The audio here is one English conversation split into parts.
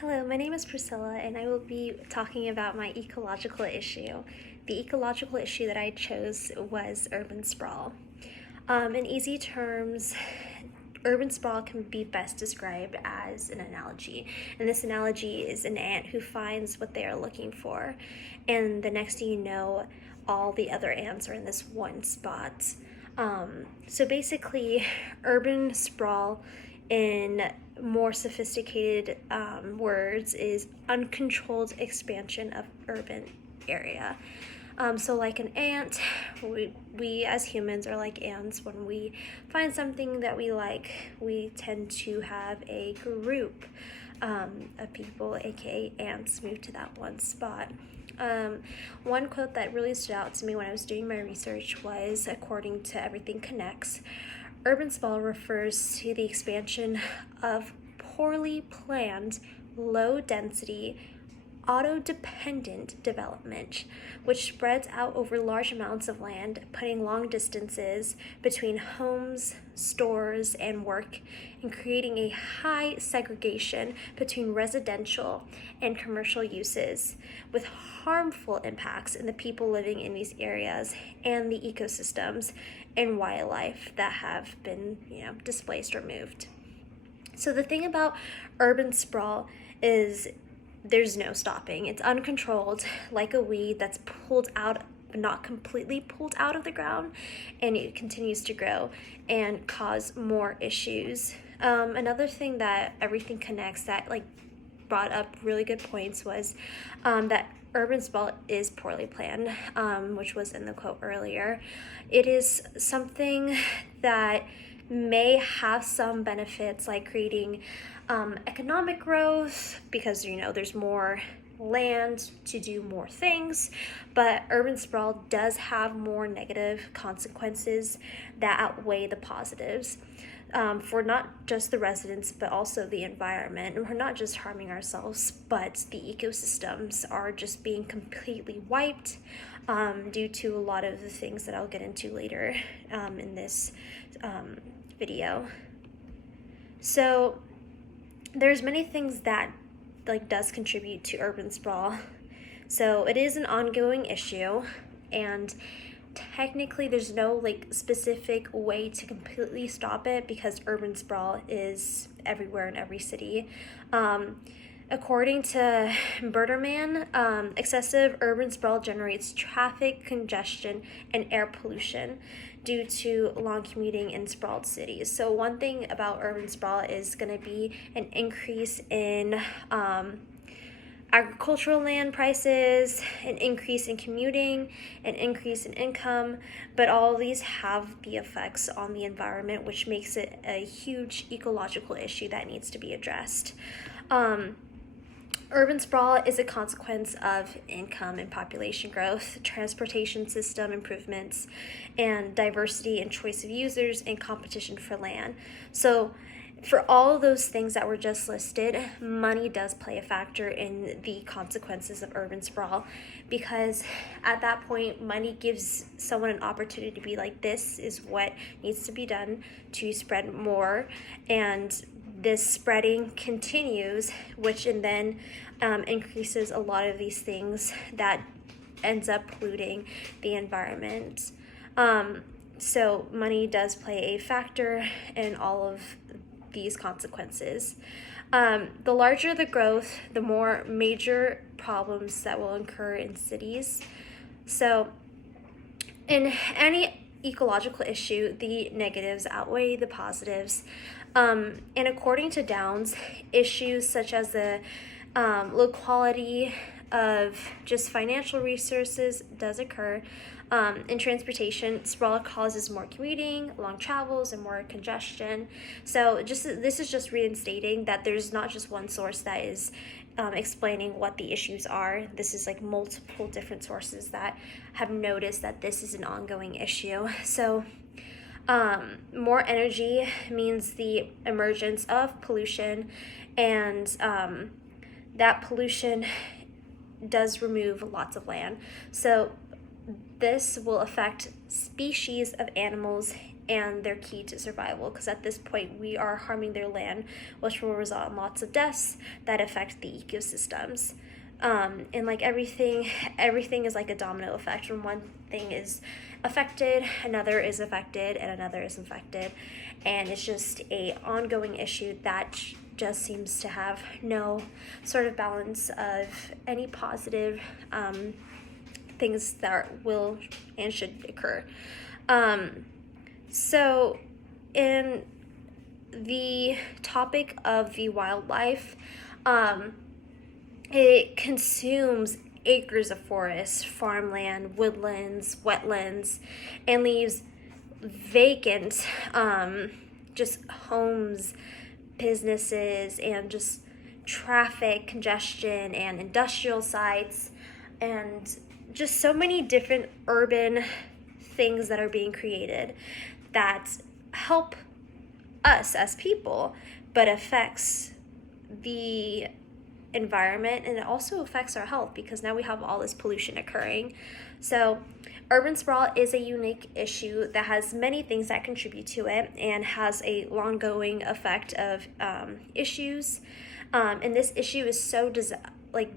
Hello, my name is Priscilla, and I will be talking about my ecological issue. The ecological issue that I chose was urban sprawl. In easy terms, urban sprawl can be best described as an analogy, and this analogy is an ant who finds what they are looking for, and the next thing you know, all the other ants are in this one spot. So basically, urban sprawl in more sophisticated words is uncontrolled expansion of urban area. So like an ant, we as humans are like ants. When we find something that we like, we tend to have a group of people, aka ants, move to that one spot. One quote that really stood out to me when I was doing my research was, according to Everything Connects, urban sprawl refers to the expansion of poorly planned, low density, auto-dependent development, which spreads out over large amounts of land, putting long distances between homes, stores, and work, and creating a high segregation between residential and commercial uses, with harmful impacts in the people living in these areas and the ecosystems and wildlife that have been, displaced or moved. So the thing about urban sprawl is there's no stopping. It's uncontrolled, like a weed that's pulled out, but not completely pulled out of the ground, and it continues to grow and cause more issues. Another thing that Everything Connects that brought up really good points was that urban sprawl is poorly planned, which was in the quote earlier. It is something that may have some benefits, like creating economic growth, because there's more land to do more things, but urban sprawl does have more negative consequences that outweigh the positives, for not just the residents but also the environment. And we're not just harming ourselves, but the ecosystems are just being completely wiped due to a lot of the things that I'll get into later in this video. So there's many things that does contribute to urban sprawl. So it is an ongoing issue, and technically there's no specific way to completely stop it, because urban sprawl is everywhere in every city. According to Birdman, excessive urban sprawl generates traffic congestion and air pollution due to long commuting in sprawled cities. So one thing about urban sprawl is going to be an increase in agricultural land prices, an increase in commuting, an increase in income, but all of these have the effects on the environment, which makes it a huge ecological issue that needs to be addressed. Urban sprawl is a consequence of income and population growth, transportation system improvements, and diversity and choice of users and competition for land. So for all of those things that were just listed, money does play a factor in the consequences of urban sprawl, because at that point, money gives someone an opportunity to be like, this is what needs to be done to spread more, and this spreading continues, which and then increases a lot of these things that ends up polluting the environment. So money does play a factor in all of these consequences. The larger the growth, the more major problems that will occur in cities. So in any ecological issue, the negatives outweigh the positives. And according to Downs, issues such as the low quality of just financial resources does occur. In transportation, sprawl causes more commuting, long travels, and more congestion. So this is just reinstating that there's not just one source that is explaining what the issues are. This is multiple different sources that have noticed that this is an ongoing issue. So more energy means the emergence of pollution, and that pollution does remove lots of land. So this will affect species of animals and they're key to survival, because at this point we are harming their land, which will result in lots of deaths that affect the ecosystems. And like everything is like a domino effect. When one thing is affected, another is affected, and another is infected, and it's just a ongoing issue that just seems to have no sort of balance of any positive things that will and should occur. So in the topic of the wildlife, it consumes acres of forest, farmland, woodlands, wetlands, and leaves vacant just homes, businesses, and just traffic congestion and industrial sites, and just so many different urban things that are being created that help us as people, but affects the environment, and it also affects our health because now we have all this pollution occurring. So urban sprawl is a unique issue that has many things that contribute to it and has a long-going effect of issues. And this issue is so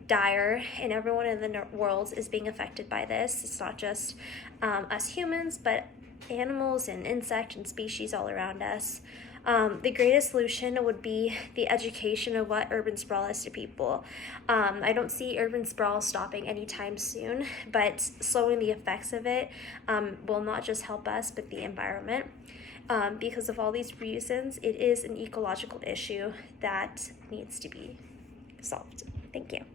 dire, and everyone in the world is being affected by this. It's not just us humans, but animals and insect and species all around us. The greatest solution would be the education of what urban sprawl is to people. I don't see urban sprawl stopping anytime soon, but slowing the effects of it will not just help us, but the environment. Because of all these reasons, it is an ecological issue that needs to be solved. Thank you.